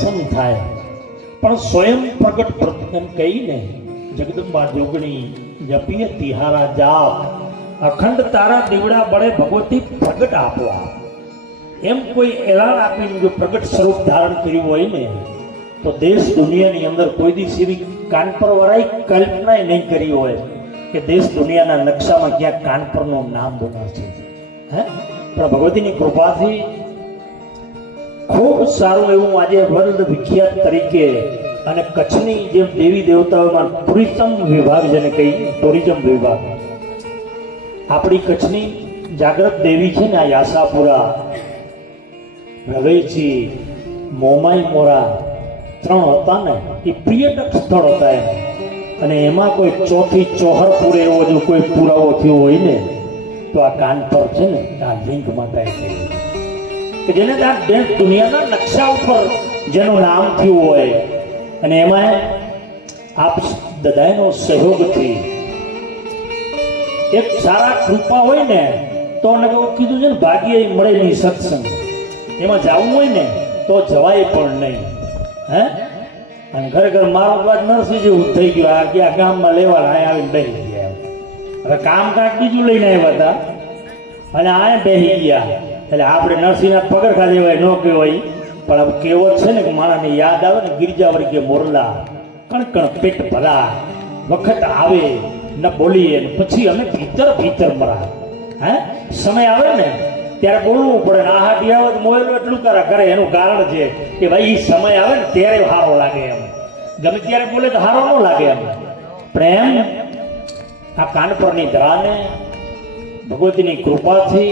દર્શન થાય પણ સ્વયં પ્રગટ પ્રત્યન કહીને જગદંબા જોગણી જપીએ તિહારા જાપ અખંડ તારા દીવડા બળે ભગવતી પ્રગટ આપવા એમ કોઈ એલાન આપીને જો પ્રગટ સ્વરૂપ ધારણ કર્યું હોય ને તો દેશ દુનિયાની અંદર કોઈ દિવસ એવી કાનપર વરાઈ કલ્પના નહીં કરી હોય કે દેશ દુનિયાના નકશામાં ક્યાંક કાનપરનું નામ બોલાશે. પણ ભગવતીની કૃપાથી ખૂબ સારું એવું આજે વર્લ્ડ વિખ્યાત તરીકે અને કચ્છની જે દેવી દેવતાઓમાં ટુરિઝમ વિભાગ જેને કહી ટુરિઝમ વિભાગ આપણી કચ્છની જાગ્રત દેવી છે ને આ યાસાપુરા રવેચી મોમાઈ મોરા 3 હતા ને એ પર્યટક સ્થળ હતા એમ અને એમાં કોઈ ચોથી ચોહરપુર એવો જો કોઈ પુરાવો થયો હોય ને તો આ કાનપર છે ને આ લિંક માતા કે જેને આ દેશ દુનિયાના નકશા ઉપર જેનું નામ થયું હોય અને એમાં આપ બધાનો સહયોગથી એક સારા કૃપા હોય ને તો કીધું છે ને ભાગ્ય મળે નહીં સત્સંગ એમાં જવું હોય ને તો જવાય પણ નહીં. અને ખરેખર મારો વાત નરસિંહ જેવું થઈ ગયું આ ગયા ગામમાં લેવા અહીંયા આવીને બેસી ગયા હવે કામ કાંક બીજું લઈને આવ્યા હતા અને આ બેસી ગયા એટલે આપણે નરસિંહના પગરખા દેવાય ન કહેવાય પણ હવે કહેવત છે ને કે માણસને યાદ આવે ને ગિરજાવરી કે મોરલા કણ પેટ ભરા વખત આવે ન બોલીએ પછી અમે ભીતર મરા. સમય આવે ને ત્યારે બોલવું પડે ને આ હાટી આવે તો મોયેલું એટલું કરે એનું કારણ છે કે ભાઈ એ સમય આવે ને ત્યારે સારો લાગે એમ ગમે ત્યારે બોલે તો સારો ન લાગે એમ પણ એમ આ કાનપરની ધરાને ભગવતીની કૃપાથી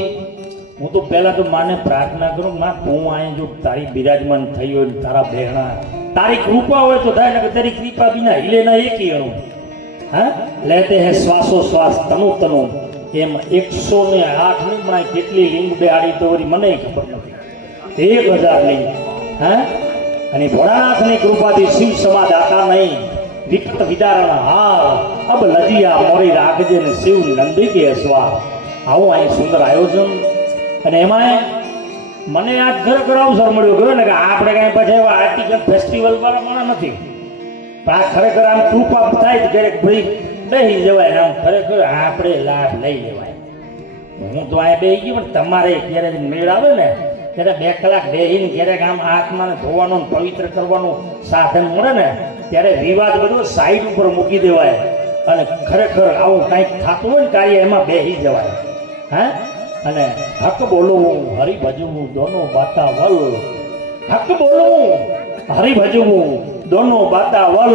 હું તો પહેલા તો માને પ્રાર્થના કરું માં તું અહીં જો તારી બિરાજમાન થઈ હોય ને તારા બહેણા તારી કૃપા હોય તો થાય ને કે તારી કૃપા બિના हिले ના એકી અણુ લેતે હે શ્વાસો શ્વાસ તનુ તનુ એમ 108 ની પણ કેટલી લિંગ બેહાડી તો મને ખબર નથી 1000 લિંગ. અને ભોળાનાથની કૃપાથી શિવ સમાજ આતા નહીં વિકટ વિદારણ હાર અબ લજિયા મોરી રાખજે ને શિવ નંદી કે અસવા. આવું અહીં સુંદર આયોજન અને એમાં મને આ ખરેખર અવસર મળ્યો ગયો ને કે આપણે કઈ પછી આર્ટિકલ ફેસ્ટિવલ વાળા માણસ નથી પણ આ ખરેખર આમ કૃપા થાય દરેક ભાઈ બેસી જવાય આમ ખરેખર આપણે લાભ લઈ લેવાય. હું તો આ બેસી ગયો પણ તમારે ક્યારેક મેળ આવે ને ત્યારે 2 કલાક બેસીને ક્યારેક આમ આત્માને ધોવાનું પવિત્ર કરવાનું સાધન મળે ને ત્યારે વિવાદ બધો સાઈડ ઉપર મૂકી દેવાય અને ખરેખર આવું કંઈક થતું હોય ને કાર્ય એમાં બેસી જવાય. અને હક બોલવું હરિ ભજવું દોનો બાતા વલ હક બોલવું હરિ ભજવું દોનો બાતા વલ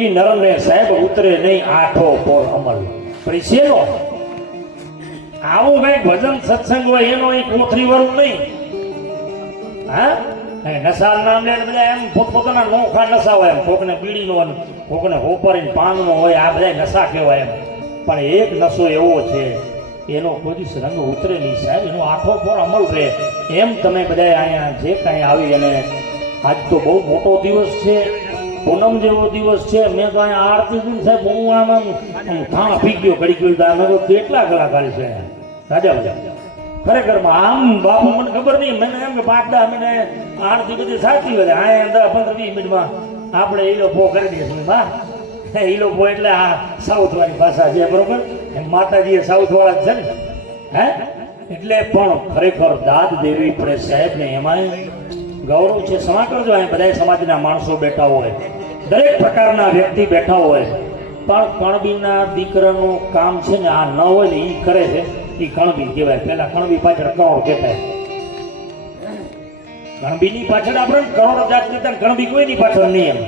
ઈ નરને સાહેબ ઉતરે નહીં આઠો પોર અમલ. પરિસેનો આવું કઈ ભજન સત્સંગ હોય એનો એક કોથરી વાળું નહીં. નશા નામ લે બધા એમ પોતપોતાના નોખા નશા હોય એમ કોકને બીડીનો કોકને હોપરીને પાનનો હોય આ બધા નશા કહેવાય એમ પણ એક નશો એવો છે એનો કોઈ રંગ ઉતરે નહીં સાહેબ એનો આઠો પર અમલ રહે. એમ તમે બધા અહીંયા જે કાંઈ આવી અને આજ તો બહુ મોટો દિવસ છે પૂનમ જેવો દિવસ છે. મેં તો અહીંયા આરતી જોઈ સાહેબ હું આમ થાણા પી ગયો ઘડી ગયું મેં તો કેટલા કલાકાર છે રાજા બધા ખરેખરમાં આમ બાપુ મને ખબર નહીં મને એમ કે 5-10 મિનિટ આરતી બધી સાચી હોય અહીંયા 10-15-20 મિનિટમાં આપણે એ લોકો કરી દઈશું બા એ લોકો એટલે આ સાઉથ વાળી ભાષા છે બરોબર માતાજી એ સાઉથ વાળા છે ને એટલે પણ ખરેખર દાદ દેવી પડે સાહેબ ને એમાં ગૌરવ છે. સમા કરજો અહીં બધા સમાજના માણસો બેઠા હોય દરેક પ્રકારના વ્યક્તિ બેઠા હોય પણ કણબીના દીકરાનું કામ છે ને આ ન હોય ને એ કરે છે એ કણબી કહેવાય. પેલા કણબી પાછળ કરોડ કહેતા કણબીની પાછળ આપણે કરોડ જાત કહેતા કણબી કોઈની પાછળ નહીં એમ.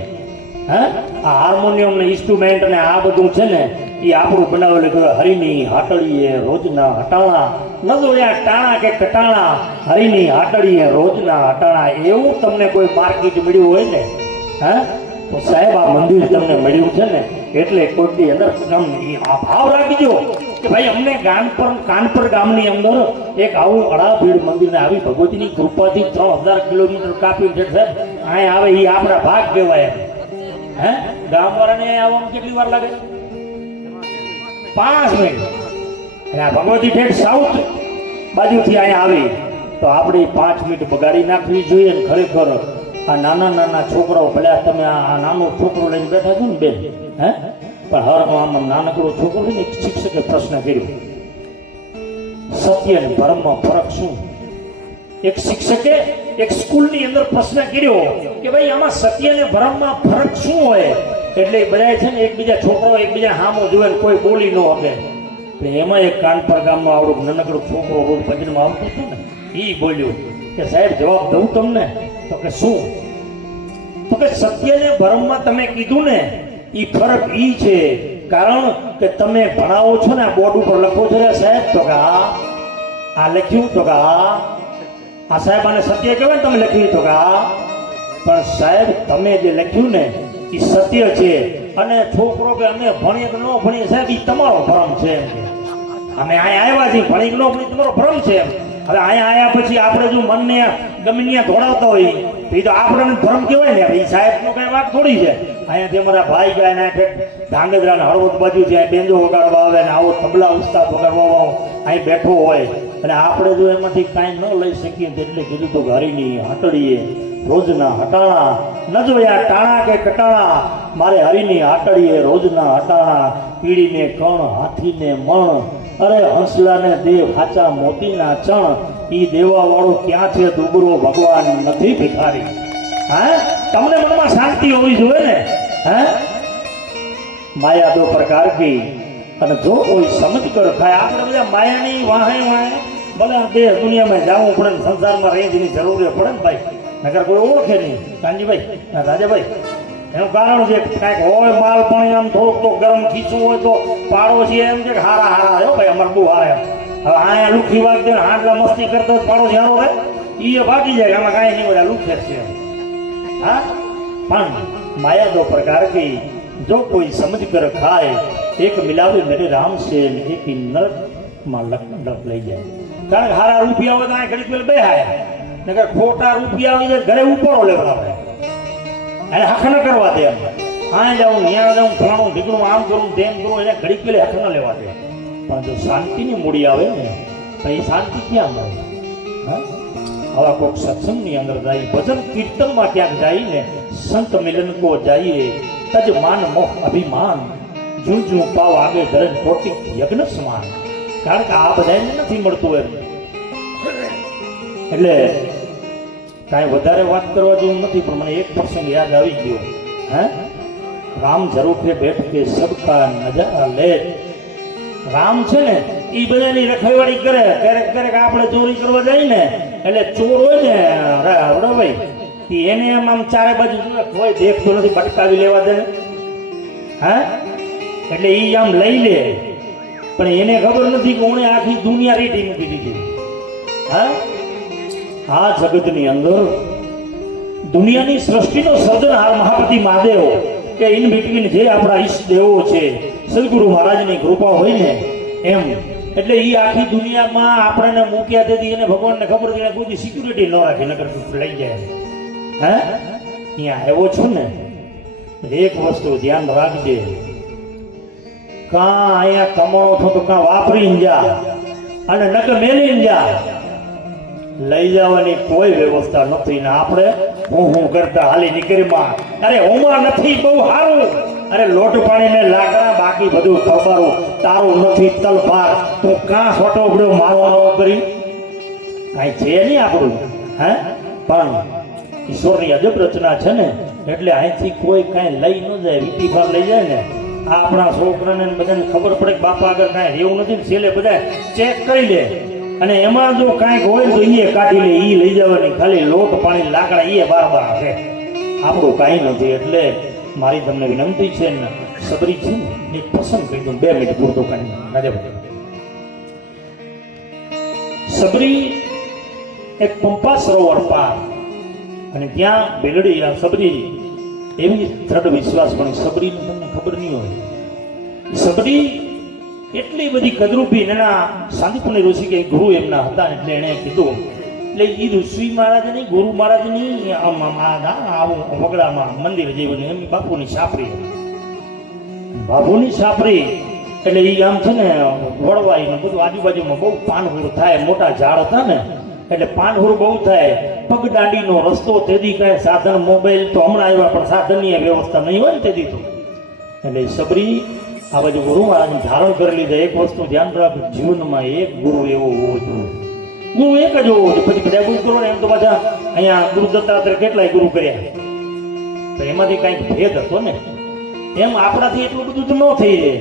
આ હાર્મોનિયમ ને ઇન્સ્ટ્રુમેન્ટ ને આ બધું છે ને એ આપણું બનાવેલું કહેવાય. હરિની હાટડીએ રોજના હટાણા ન તો ત્યાં ટાણા કે કટાણા હરિની હાટડીએ રોજના હટાણા એવું તમને કોઈ માર્કેટ મળ્યું હોય ને તો સાહેબ આ મંદિર તમને મળ્યું છે ને એટલે કોઈની અંદર આ ભાવ રાખજો કે ભાઈ અમને કાનપર ગામની અંદર એક આવું અડાભીડ મંદિરને આવી ભગવતીની કૃપાથી 3000 કિલોમીટર કાપી છે સાહેબ અહીંયા આવે એ આપણા ભાગ કહેવાય. ગામ વાળાને આવવામાં કેટલી વાર લાગે? 5 મિનિટ. અને આ ભગવતી ઠેઠ સાઉથ બાજુથી અહીંયા આવી તો આપણે 5 મિનિટ બગાડી નાખવી જોઈએ. ખરેખર આ નાના નાના છોકરાઓ ભલે તમે આ નાનું છોકરો લઈને બેઠા છો ને બેન, હે, પણ હર આમાં નાનકડો છોકરો લઈને એક શિક્ષકે પ્રશ્ન કર્યો, સત્ય અને ભરમમાં ફરક શું? એક શિક્ષકે એક સ્કૂલની અંદર પ્રશ્ન કર્યો કે ભાઈ આમાં સત્ય અને ભરમમાં ફરક શું હોય? એટલે બધા છે ને એકબીજા છોકરાઓ એકબીજા સામો જોવે ને કોઈ બોલી ન શકે. એમાં એક કાનપર ગામનો આવડું નાનકડો છોકરો રોડ ભજનમાં આવતો હતો ને, એ બોલ્યો કે સાહેબ જવાબ દઉં તમને? તો કે શું? તો કે સત્ય ને ભરમમાં તમે કીધું ને એ ફરક ઈ છે, કારણ કે તમે ભણાવો છો ને આ બોર્ડ ઉપર લખો છો ને સાહેબ, તો કે આ લખ્યું, તો કે આ સાહેબ આને સત્ય કહેવાય ને તમે લખ્યું, તો કે પણ સાહેબ તમે જે લખ્યું ને એ સત્ય છે, અને છોકરો કે અમે ભણીએ કે ન ભણીએ સાહેબ એ તમારો ભ્રમ છે. અમે અહીંયા આવ્યા છીએ, ભણી કે ન ભણી તમારો ભ્રમ છે. હવે અહીંયા આવ્યા પછી આપણે જો મનને ગમે ત્યાં દોડાવતા હોય તો એ તો આપણને ભ્રમ કહેવાય ને. એ સાહેબનો કઈ વાત થોડી છે. અહીંયાથી અમારા ભાઈ ગયા ને ધાંગધ્રા ને હળવદ બાજુ છે, બેંજો વગાડવા આવે ને આવો તબલા ઉસ્તાદ વગાડવા અહીં બેઠો હોય, અને આપણે જો એમાંથી કાંઈ ન લઈ શકીએ એટલે કીધું તો હરીની હાટડીએ રોજના હટાણા ન જોયા ટાણા કે કટાણા, મારે હરીની હાટડીએ રોજના હટાણા, પીડીને કણ હાથીને મણ, અરે હંસલાને દેવ હાચા મોતીના ચણ, ઈ દેવા વાળો ક્યાં છે દુબરો ભગવાન નથી ભિખારી. હા, તમને મનમાં શાંતિ હોવી જોઈએ ને. હે, માયા દો પ્રકાર કી, અને જો કોઈ સમજ કર થાય. આપણે બધા માયાની વાહે વાહે ભલે દેહ દુનિયામાં જવું પડે ને, સંસારમાં રેન્જની જરૂર પડે ને ભાઈ, નગર કોઈ ઓળખે નહીં. કાનજીભાઈ, રાજાભાઈ, એનું કારણ છે કાંઈક હોય માલ પાણી આમ થોડુંક તો ગરમ ખીચું હોય તો પાડોશી એમ છે કે હારા હારા આવ્યો ભાઈ અમારે બહુ હારા. હવે અહીંયા લુખી વાગી દે હાટલા મસ્તી કરતો પાડોશી હારો હોય એ ભાગી જાય, આમાં કાંઈ નહીં બધા લુખે છે. હા, પણ માયા દો પ્રકાર કી, જો કોઈ સમજ કર ખાય, એક મિલાવે મેરે રામ છે ને એક નરકમાં લખ લઈ જાય. કારણ કે હારા રૂપિયા હોય તો આ ઘડી પેલા બે હાયા, નકર ખોટા રૂપિયા આવી જાય ઘરે ઉપરો લેવડાવે, એને હક ન કરવા દે. આ જાઉં ત્યાં જાઉં ફલાણું ઢીકણું આમ કરું તેમ કરું, એને ઘડી પેલે હક ન લેવા દે. પણ જો શાંતિની મૂડી આવે ને તો એ શાંતિ ક્યાં મળે? હા, આવા કોઈક સત્સંગની અંદર જાય, ભજન કીર્તનમાં ક્યાંક જાય ને, સંત મિલન કો જાઈએ તજ માન મોહ અભિમાન, જું જું પાવ આગે ધરે કોટિક યજ્ઞ સમાન. કારણ કે આ બધાને નથી મળતું એમ. એટલે કાંઈ વધારે વાત કરવા જેવું નથી, પણ મને એક પ્રસંગ યાદ આવી ગયો. હે, રામ જરૂર કે બેઠ કે સબકા નજારા લે. રામ છે ને એ બધાની રખેવાળી કરે. ક્યારેક ક્યારેક આપણે ચોરી કરવા જાય ને, એટલે ચોર હોય ને ભાઈ, એને એમ આમ ચારે બાજુ કોઈ દેખતો નથી, બટકાવી લેવા દે ને. હા, એટલે એ આમ લઈ લે, પણ એને ખબર નથી કે ઓણે આખી દુનિયા રેટી મૂકી દીધી. હા, આ જગતની અંદર દુનિયાની સૃષ્ટિનો સર્જનહાર મહાપતિ મહાદેવ કે ઇન બિટવીન જે આપણા ઈષ્ટ દેવો છે, સદગુરુ મહારાજની કૃપા હોય ને એમ. એટલે એ આખી દુનિયામાં આપણને મૂક્યા તેથી એને ભગવાનને ખબર છે કોઈ સિક્યુરિટી ન રાખી, નકર લઈ જાય. હે, અહીંયા આવ્યો છું ને, એક વસ્તુ ધ્યાન રાખજે, કાં અહીંયા કમાણો છો તો કાં વાપરીને જા, અને નકર મેલીને જા. લઈ જવાની કોઈ વ્યવસ્થા નથી ને આપણે હું કરતા હાલી નીકળીમાં. અરે હોમાં નથી બહુ સારું, અરે લોટ પાણીને લાકડા બાકી બધું ખબરું, તારું નથી તલભાર, તું કાં ખોટો બડો મારવાનો કરી કાંઈ છે નહીં આપણું. હે, પણ ઈશ્વરની અજબ રચના છે ને, એટલે અહીંથી કોઈ કાંઈ લઈ ન જાય, વીટી ભાર લઈ જાય ને, આપણા છોકરાને બધાને ખબર પડે કે બાપા આગળ કાંઈ રહેવું નથી ને, છેલ્લે બધા ચેક કરી લે, અને એમાં જો કાંઈક હોય તો એ કાઢી લે, એ લઈ જવાની. ખાલી લોટ પાણી લાકડા એ બાર છે, આપણું કાંઈ નથી. એટલે મારી તમને વિનંતી છે ને, સબરી છે ને એક પસંદ કરી દઉં, 2 મિનિટ પૂરતો કાઢી. રાજાભાઈ, સબરી એક પંપા સરોવર પાર, અને ત્યાં બેલડી આ સબરી એવી દ્રઢ વિશ્વાસ, પણ સબરીને તમને ખબર નહીં હોય. સબરી એટલી બધી કદરૂપી, એના શાંતિપુરની ઋષિ કે ગુરુ એમના હતા, એટલે એણે કીધું, એટલે એ ઋષિ મહારાજની ગુરુ મહારાજની આવું વગડામાં મંદિર જેવું એમની બાપુની સાપરી, બાપુની સાપરી. એટલે એ આમ છે ને વળવાઈ ને બધું આજુબાજુમાં બહુ પાનપુર થાય, મોટા ઝાડ હતા ને, એટલે પાનહુર બહુ થાય. પગદાંડીનો રસ્તો તેદી કાંઈ સાધન મોબાઈલ તો હમણાં આવ્યા પણ સાધનની વ્યવસ્થા નહીં હોય ને તેદી તો. એટલે સબરી આ બાજુ ગુરુ મહારાજને ધારણ કરી લીધા. એક વસ્તુ ધ્યાન રાખ, જીવનમાં એક ગુરુ એવો હોવો જોઈએ. ગુરુ એક જ હોવો જોઈએ. પછી બધા ગુરુ કરો ને એમ તો પાછા અહીંયા ગુરુ દત્તાત્રેય કેટલાય ગુરુ કર્યા, તો એમાંથી કાંઈક ભેદ હતો ને. એમ આપણાથી એટલું બધું તો ન થઈ જાય,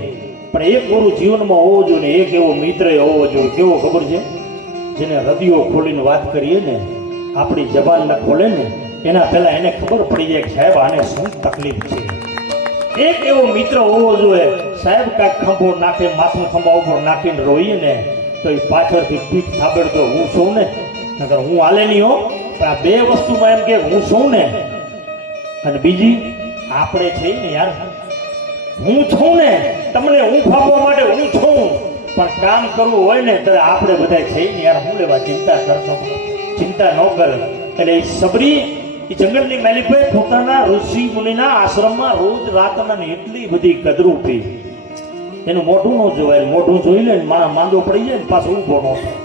પણ એક ગુરુ જીવનમાં હોવો જોઈએ ને એક એવો મિત્ર હોવો જોઈએ. કેવો ખબર છે? જેને હૃદયો ખોલીને વાત કરીએ ને, આપણી જબાન ન ખોલે ને એના પહેલા એને ખબર પડી જાય કે સાહેબ આને શું તકલીફ છે. એક એવો મિત્ર હોવો જોઈએ. સાહેબ કાંઈક ખંભો નાખે, માથું ખંભા ઉપર નાખીને રોઈએ ને તો એ પાછળથી પીઠ થાબડતો હું છું ને, નકર હું હાલે નહીં હો. પણ આ બે વસ્તુમાં એમ કે હું છું ને, અને બીજી આપણે છે ને યાર, હું છું ને તમને હું ફાવવા માટે હું છું, પણ કામ કરવું હોય ને ત્યારે આપણે બધા છે ને યાર, હું લેવા ચિંતા કરશો, ચિંતા ન કરે. એટલે એ સબરી એ જંગલની માલિકભાઈ પોતાના ઋષિ મુનિના આશ્રમમાં રોજ રાતના ને એટલી બધી કદરૂ પી. એનું મોઢું ન જોવાય, મોઢું જોઈ લે માંદો પડી જાય ને પાછું ઊભો ન થાય.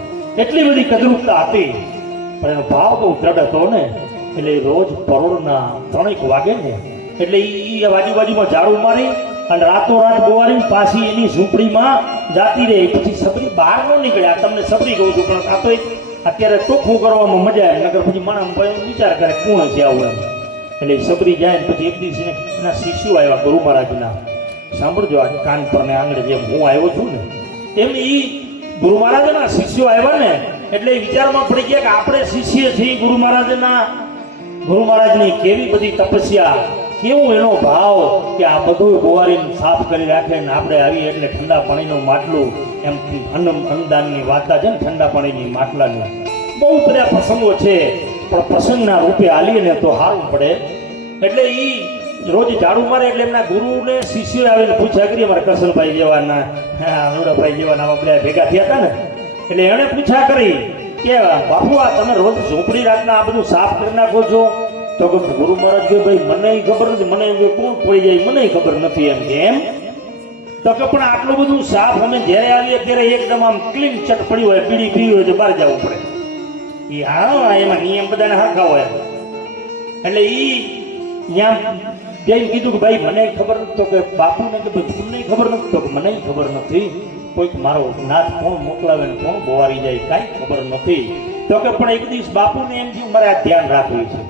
એટલી બધી કદરૂપતા હતી, પણ એનો ભાવ બહુ દ્રઢ હતો ને. એટલે રોજ પરોળના 3 વાગે ને એટલે એ આજુબાજુમાં ઝાડુ મારી અને રાતોરાત બોવારી પાછી એની ઝૂંપડીમાં જાતી રહે. પછી સબરી બહાર ન નીકળે. આ તમને સબરી કહું છું, પણ આ તો અત્યારે ચોખ્ખું કરવામાં મજા આવે, નકર પછી માણસ વિચાર કરે કોણ છે આવું એમ. એટલે સબરી જાય ને પછી એક દિવસ એના શિષ્યો આવ્યા ગુરુ મહારાજના. સાંભળજો, આ કાન પર ને આંગળે જેમ હું આવ્યો છું ને એમ એ ગુરુ મહારાજના શિષ્યો આવ્યા ને એટલે વિચારમાં પડી ગયા કે આપણે શિષ્ય છીએ ગુરુ મહારાજની કેવી બધી તપસ્યા, કેવું એનો ભાવ કે આ બધું ગોવારીને સાફ કરી રાખે ને આપણે આવી એટલે ઠંડા પાણીનું માટલું એમ અન્નદાનની વાર્તા છે ને, ઠંડા પાણીની માટલાની બહુ બધા પ્રસંગો છે. પણ પ્રસંગના રૂપે આલીએ ને તો સારું પડે. એટલે એ રોજ ઝાડુ મારે એટલે એમના ગુરુને શિષ્યો આવીને પૂછ્યા કરી, અમારા કરશનભાઈ જેવાના, અનુડાભાઈ જેવાના બધા ભેગા થયા હતા ને. એટલે એણે પૂછ્યા કરી કે બાપુ આ તમે રોજ ઝૂંપડી રાતના આ બધું સાફ કરી નાખો છો? તો કે ગુરુ મહારાજ કે ભાઈ મને ખબર નથી, મને કોણ પડી જાય મને ખબર નથી. એમ કે એમ તો કે પણ આટલું બધું સાફ અમે જ્યારે આવીએ ત્યારે એકદમ આમ ક્લીન ચટ પડી હોય, બીડી પીવી હોય તો બહાર જવું પડે. એ હા એમાં નિયમ બધાને હરખા હોય. એટલે એ ત્યાં જઈને કીધું કે ભાઈ મને ખબર નથી. તો કે બાપુને કે ભાઈ તમને ખબર નથી? તો કે મને ખબર નથી. કોઈક મારો નાથ કોણ મોકલાવે ને કોણ બોવારી જાય કાંઈ ખબર નથી. તો કે પણ એક દિવસ બાપુને એમ થયું મારે આ ધ્યાન રાખવું છે,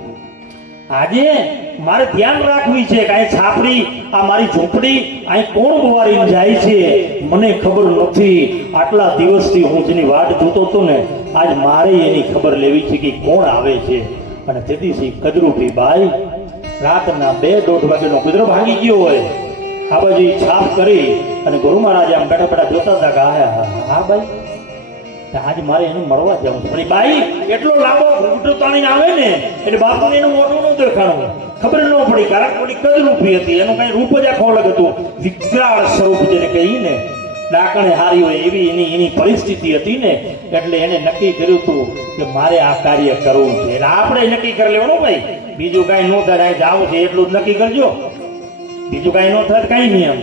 આજે મારે ધ્યાન રાખવી છે કે અહીં છાપડી આ મારી ઝૂંપડી અહીં કોણ બોવારીને જાય છે મને ખબર નથી. આટલા દિવસથી હું જેની વાટ જોતો હતો ને આજ મારે એની ખબર લેવી છે કે કોણ આવે છે. અને તેથી કદરૂપી બાઈ રાતના 2-2:30 વાગ્યાનો કુદરો ભાંગી ગયો હોય, આ બાજુ છાપ કરી અને ગુરુ મહારાજ આમ બેઠા બેઠા જોતા હતા કે હા ભાઈ આજ મારે એને મળવા જવું છે. પણ બાઈ એટલો લાંબો ઘૂંટો તાણીને આવે ને એટલે બાપુને એનું મોઢું ન દેખાણું, ખબર ન પડી, કારણ કે ઓલી કદરૂપી હતી, એનું કઈ રૂપ જ આખો અલગ હતું, વિકરાળ સ્વરૂપ જેને કહીએ ને, ડાકણે હારી હોય એવી એની પરિસ્થિતિ હતી ને. એટલે એને નક્કી કર્યું હતું કે મારે આ કાર્ય કરવું છે. એટલે આપણે નક્કી કરી લેવાનું ભાઈ, બીજું કાંઈ ન થાય, જાવું છે એટલું જ નક્કી કરજો, બીજું કાંઈ ન થાય કાંઈ નહીં એમ.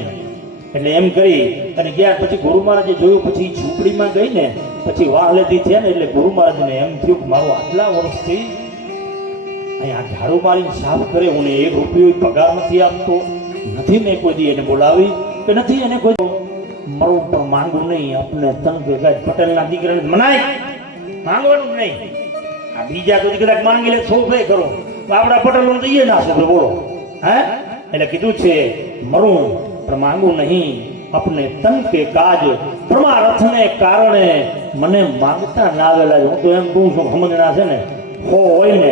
એટલે એમ કરી અને ગયા. પછી ગુરુ મહારાજે જોયું, પછી ઝૂંપડીમાં ગઈ ને પછી વાહ લેતી થયા ને એટલે ગુરુ મહારાજને એમ થયું કે મારો આટલા વર્ષથી અહીંયા ઝાડુ મારીને સાફ કરે, હું 1 રૂપિયો પગાર નથી આપતો, નથી મેં કોઈ દી એને બોલાવી કે નથી એને કોઈ મરવું પણ માંગવું નહીં. આપણે તન ભેગા પટેલના દીકરાને મનાય માંગવાનું જ નહીં. આ બીજા તો કદાચ માંગી લે સોફે કરો, આપણા પટેલો દઈએ ના સોફે બોલો. હે એટલે કીધું છે મરું પણ માંગવું નહીં. अपने तन के काज परमार्थने कारणे મને માંગતા ના આવેલા. હું તો એમ કહું છું સમજણા છે ને હોય ને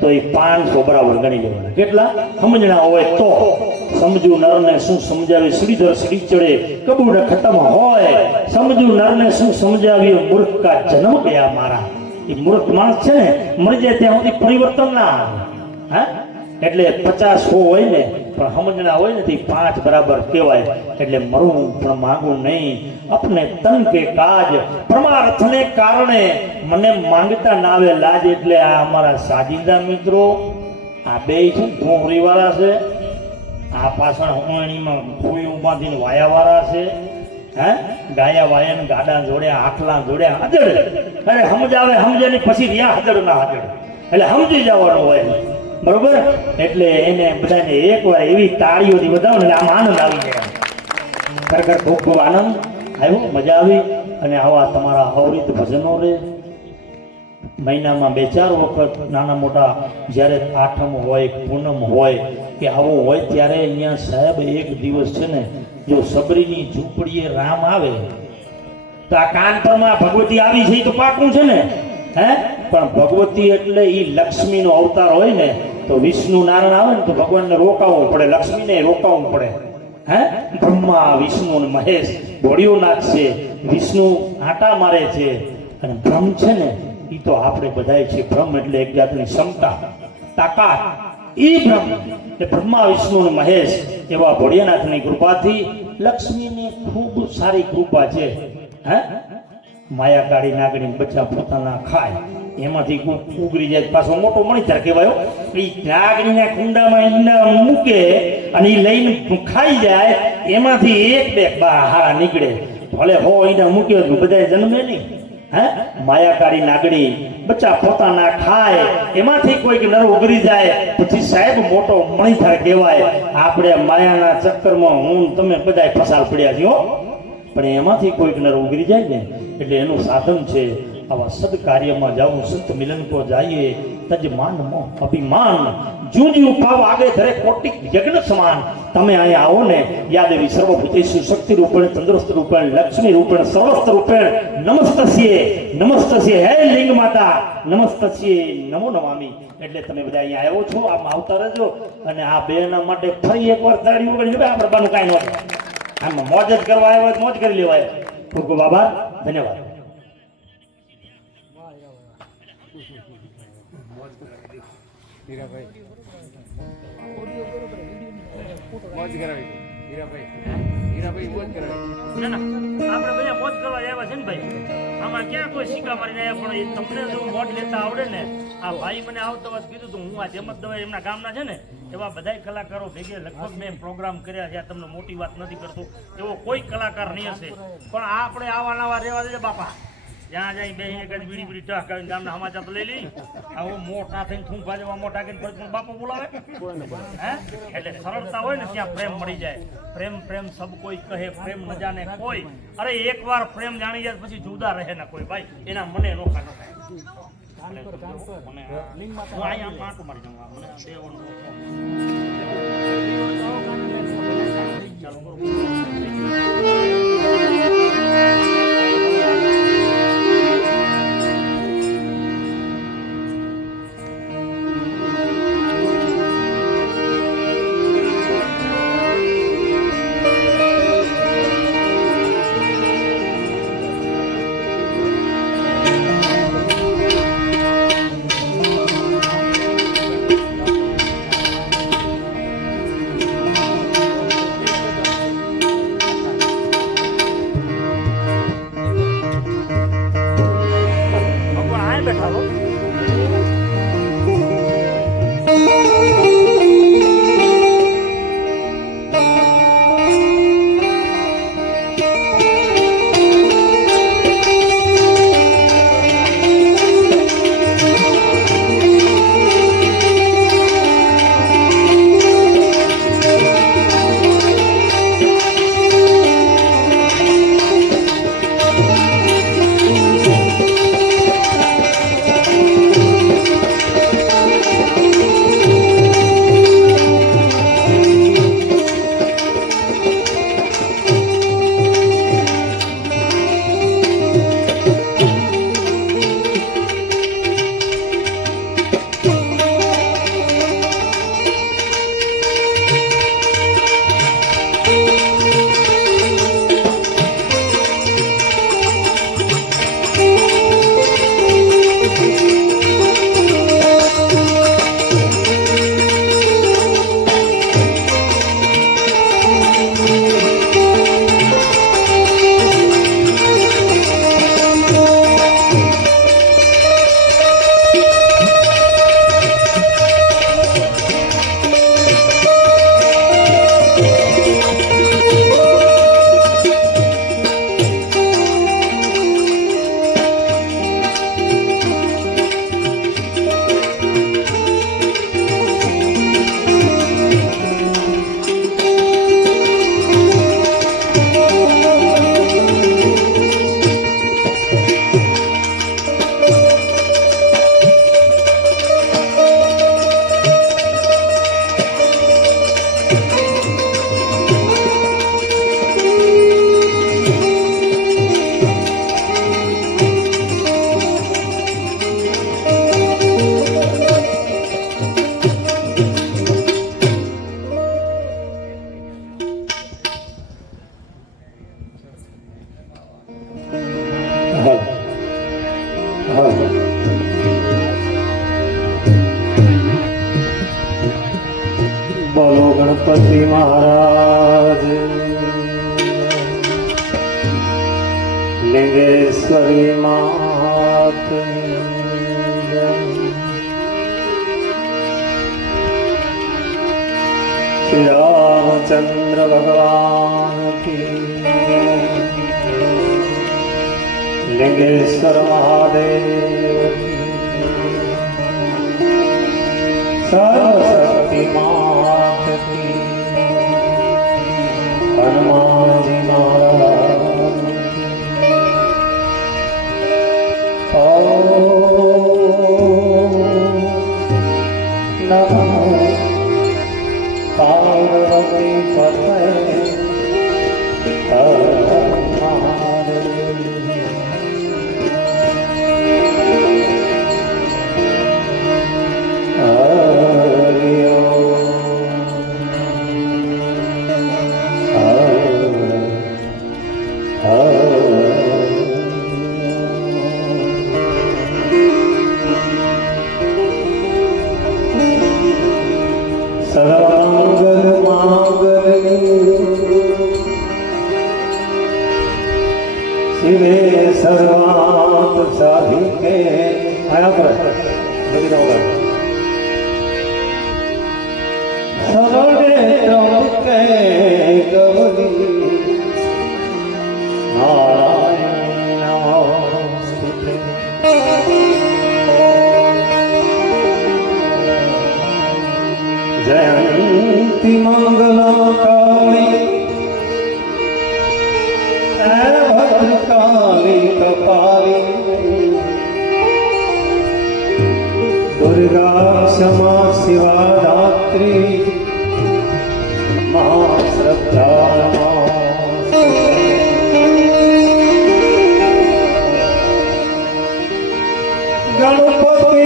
તો એ 500 બરાબર ગણી લેવાના. કેટલા સમજણા હોય તો સમજુ નરને શું સમજાવે શ્રીધર શ્રી ચડે કબૂડ ખતમ હોય. સમજુ નરને શું સમજાવ્યો મૂર્ખ કા જન્મ ગયા મારા. એ મૂર્ખ માણસ છે ને મરી જાય ત્યાં સુધી પરિવર્તન ના આવે. હા એટલે 50 હોય ને પણ સમજણા હોય ને તે 5 બરાબર કહેવાય. એટલે મરું પણ માંગું નહીં. अपने तन के काज परमार्थने કારણે મને માંગતા ના આવે લાજ. એટલે આ અમારા સાજિંદા મિત્રો આ બે છે ધોરી વાળા છે, આ પાછળ હોણીમાં ફૂયું બાંધીને વાયા વાળા છે, હે ગાયા વાયા ગાડા જોડ્યા આખલા જોડ્યા હજડ અરે સમજાવે સમજે નહીં પછી રહ્યા હજડ ના હજડ એટલે સમજી જવાનું હોય બરોબર એટલે એને બધાને એકવાર એવી તાળીઓથી વધાવો ને આમ આનંદ આવી જાય ખરેખર ખૂબ ખૂબ આનંદ આવ્યો મજા આવી અને આવા તમારા અવરિત ભજનો રે મહિનામાં 2-4 વખત નાના મોટા જ્યારે આઠમ હોય પૂનમ હોય કે આવું હોય ત્યારે અહીંયા સાહેબ એક દિવસ છે ને જો સબરીની ઝૂંપડીએ રામ આવે તો આ કાનપરમાં ભગવતી આવી છે એ તો પાકું છે ને હે પણ ભગવતી એટલે એ લક્ષ્મીનો અવતાર હોય ને તો વિષ્ણુ નારાયણ આવે ને તો ભગવાનને રોકાવવું પડે લક્ષ્મીને રોકાવવું પડે હે બ્રહ્મા વિષ્ણુ અને મહેશ ઘોડીઓ નાચશે વિષ્ણુ આટા મારે છે અને બ્રહ્મ છે ને એ તો આપણે બધાય છે બ્રહ્મ એટલે એક જાતની ક્ષમતા તાકાત ઈ બ્રહ્મ એ બ્રહ્મા વિષ્ણુ અને મહેશ એવા ભોળિયાનાથની કૃપાથી લક્ષ્મીની ખૂબ સારી કૃપા છે હે માયા કાઢી નાગડી બચ્ચા પોતાના ખાય એમાંથી ઉગરી જાય પાછો મોટો મણીધર કહેવાય એ નાગડીના કુંડામાં ઈંડા મૂકે અને એ લઈને ખાઈ જાય એમાંથી એક બે હારા નીકળે ભલે હો ઈંડા મૂકે બધા જન્મે નહીં હે માયા કાઢી નાગડી બચ્ચા પોતાના ખાય એમાંથી કોઈક નર ઉગરી જાય પછી સાહેબ મોટો મણીધર કહેવાય આપણે માયાના ચક્કરમાં હું તમે બધા ફસાલ પડ્યા છો પણ એમાંથી કોઈક નર ઉગરી જાય ને એટલે એનું સાધન છે આવા સદકાર્યમાં જાવું સંત મિલન કો જાઈએ તજ માન મો અભિમાન જુજુ પાવ આગે ધરે કોટિક યજ્ઞ સમાન તમે અહીંયા આવો ને યાદેવી સર્વભૂતેષુ શક્તિ રૂપેણ તંદુરસ્ત રૂપેણ લક્ષ્મી રૂપેણ સર્વસ્ત રૂપેણ નમસ્તસ્યે હે લિંગ માતા નમસ્તસ્યે નમો નમામી એટલે તમે બધા અહીંયા આવ્યો છો આમ આવતા રહેજો અને આ બેના માટે ફરી એકવાર તાળી વગર આપણે બાનું કાંઈ ન આમ મોજ જ કરવા આવ્યો મોજ કરી લેવાય ખૂબ ખૂબ આભાર ધન્યવાદ હીરાભાઈ મોજ કરાવી હીરાભાઈ મોજ કરાવી ના આપણે બધા મોજ કરવા આવ્યા છે ને ભાઈ આમાં ક્યાં કોઈ સિક્કા મારીને આવ્યા પણ એ તમને જો મોજ લેતા આવડે ને આ ભાઈ મને આવતો વાત કીધું તો હું આ જેમત દવા એમના ગામના છે ને એવા બધા કલાકારો ભેગે લગભગ મેં પ્રોગ્રામ કર્યા છે તમને મોટી વાત નથી કરતો એવો કોઈ કલાકાર નહીં હશે પણ આપણે આવા નવા રહેવા દે બાપા જ્યાં જાય બે એક બીડી બીડી ટક કરીને ગામના સમાચાર તો લઈ લઈ આવું મોટા થઈને થૂંફા જેવા મોટા કરીને પછી બાપો બોલાવે હે એટલે સરળતા હોય ને ત્યાં પ્રેમ મળી જાય પ્રેમ પ્રેમ સબ કોઈ કહે પ્રેમ ન જાણે કોઈ અરે એકવાર પ્રેમ જાણી જાય પછી જુદા રહે ના કોઈ ભાઈ એના મને નોખા નખાય મને હું અહીંયા માટું મારી જાઉં મને બોલો ગણપતિ મહારાજ લિંગેશ્વરી માત શ્રી રામચંદ્ર ભગવાન કી લિંગેશ્વર મહાદેવ सरस्वती मात की हनुमानजी महाराज नमो पार्वती पते हर महादेव सर्वांगल मांगल्ये शिवे सर्वार्थ साधिके आया पर लगी जाओगा सर्वे त्र्यंबके गौरी नारायण नमोस्तुते जयंती मंगला काली भद्रकाली कपाली दुर्गा क्षमा शिवा धात्री महाश्रद्धा गणपति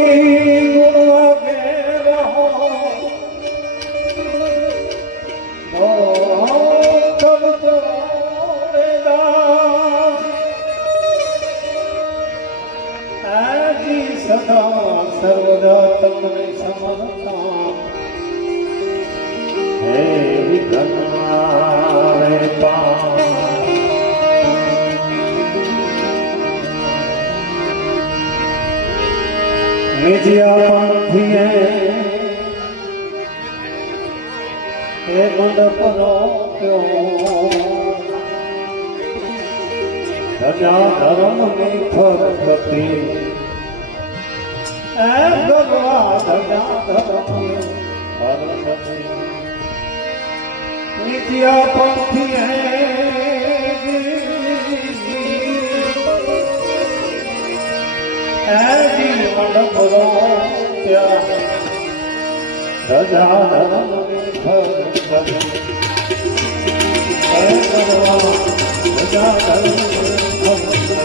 सदा सर्वदा तमने समरता हे विघ्नावे निजिया पंथिए हे मंडप क्यों धजा धर्म में फरकती भगवा धजा धर्म में फरकती नित्या पंथी जी मंडप क्या धजा धर्म में फरकती भगवा धजा धर्म में फरकती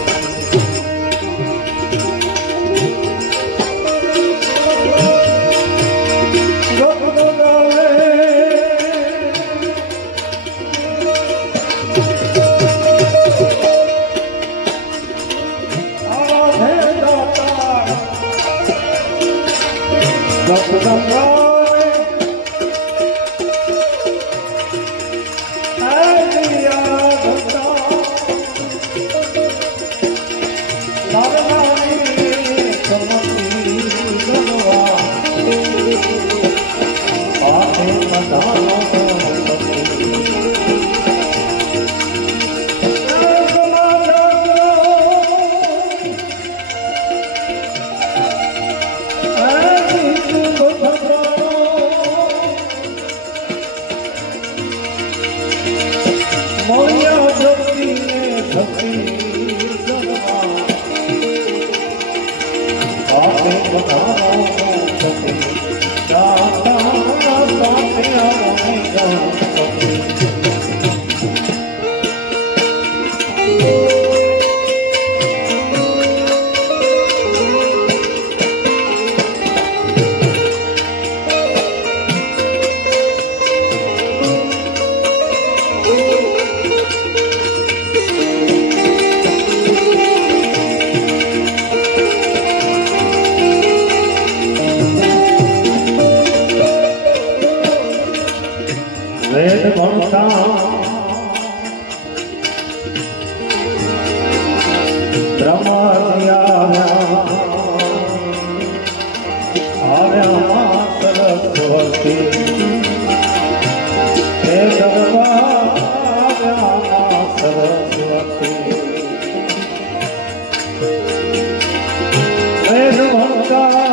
વેદ ભણતા બ્રહ્માજી આવ્યા સરસ્વતી હે ભગવાન આવ્યા સરસ્વતી વેદ ભણતા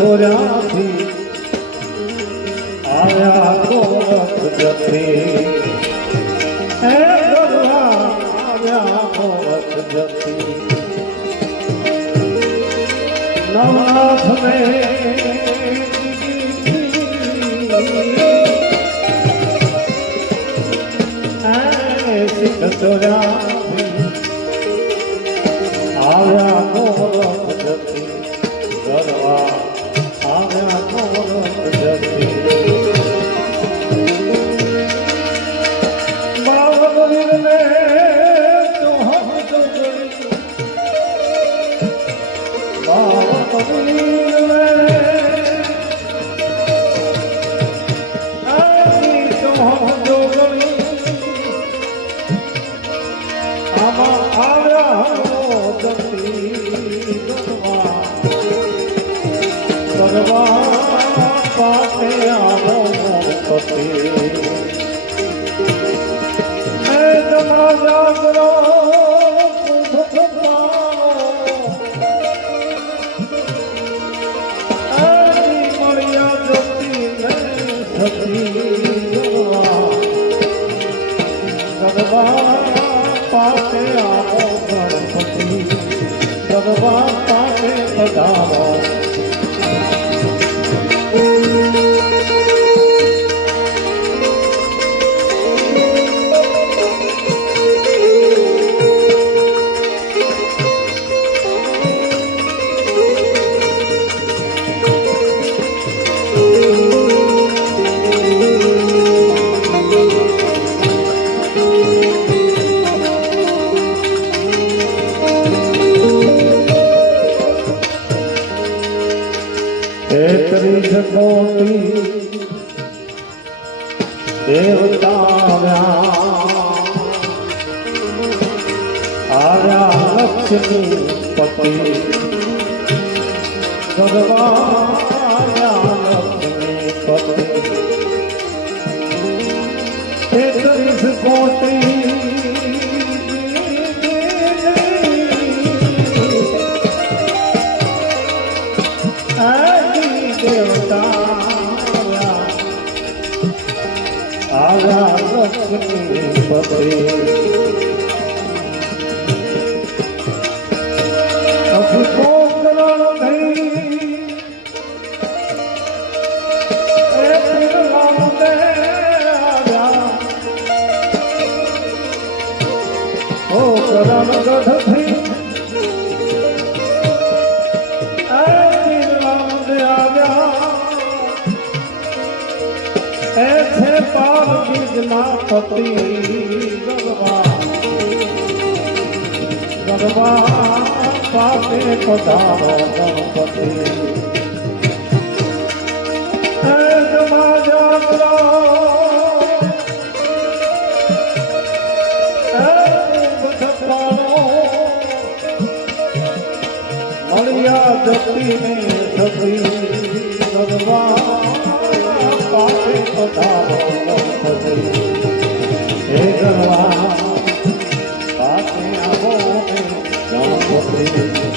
ચોર્યાથી આવ્યા ગોરખ જતે હે ભગવાન આવ્યા ગોરખ જતે નવનાથ ને સિદ્ધ ચોર્યાથી આવ્યા ગોરખ જતે ગરવા આવ્યા ગોરખ જતે બાવરીને તો હમ જોડી બાવરીને આઈ તો હમ જોડી આમાં આવ્યા જતી ભગવાન પાસે આવો પતિ હે જમા જાગરો મળ્યા જતી સતી ભગવાન પાસે આવો ગણપતિ ભગવાન પાસે પધારો આવ્યા લક્ષ્મી પતિ ભગવાન લક્ષ્મી પતિ 33 કોટી લક્ષ્મી પતિ વિઘ્નપતિ ગરબા પાસે પધારો ગણપતિ મળ્યા જતીને સતી ગરબા પાસે પધારો ગણપતિ હે ગરબા પાસે આવો ગણપતિ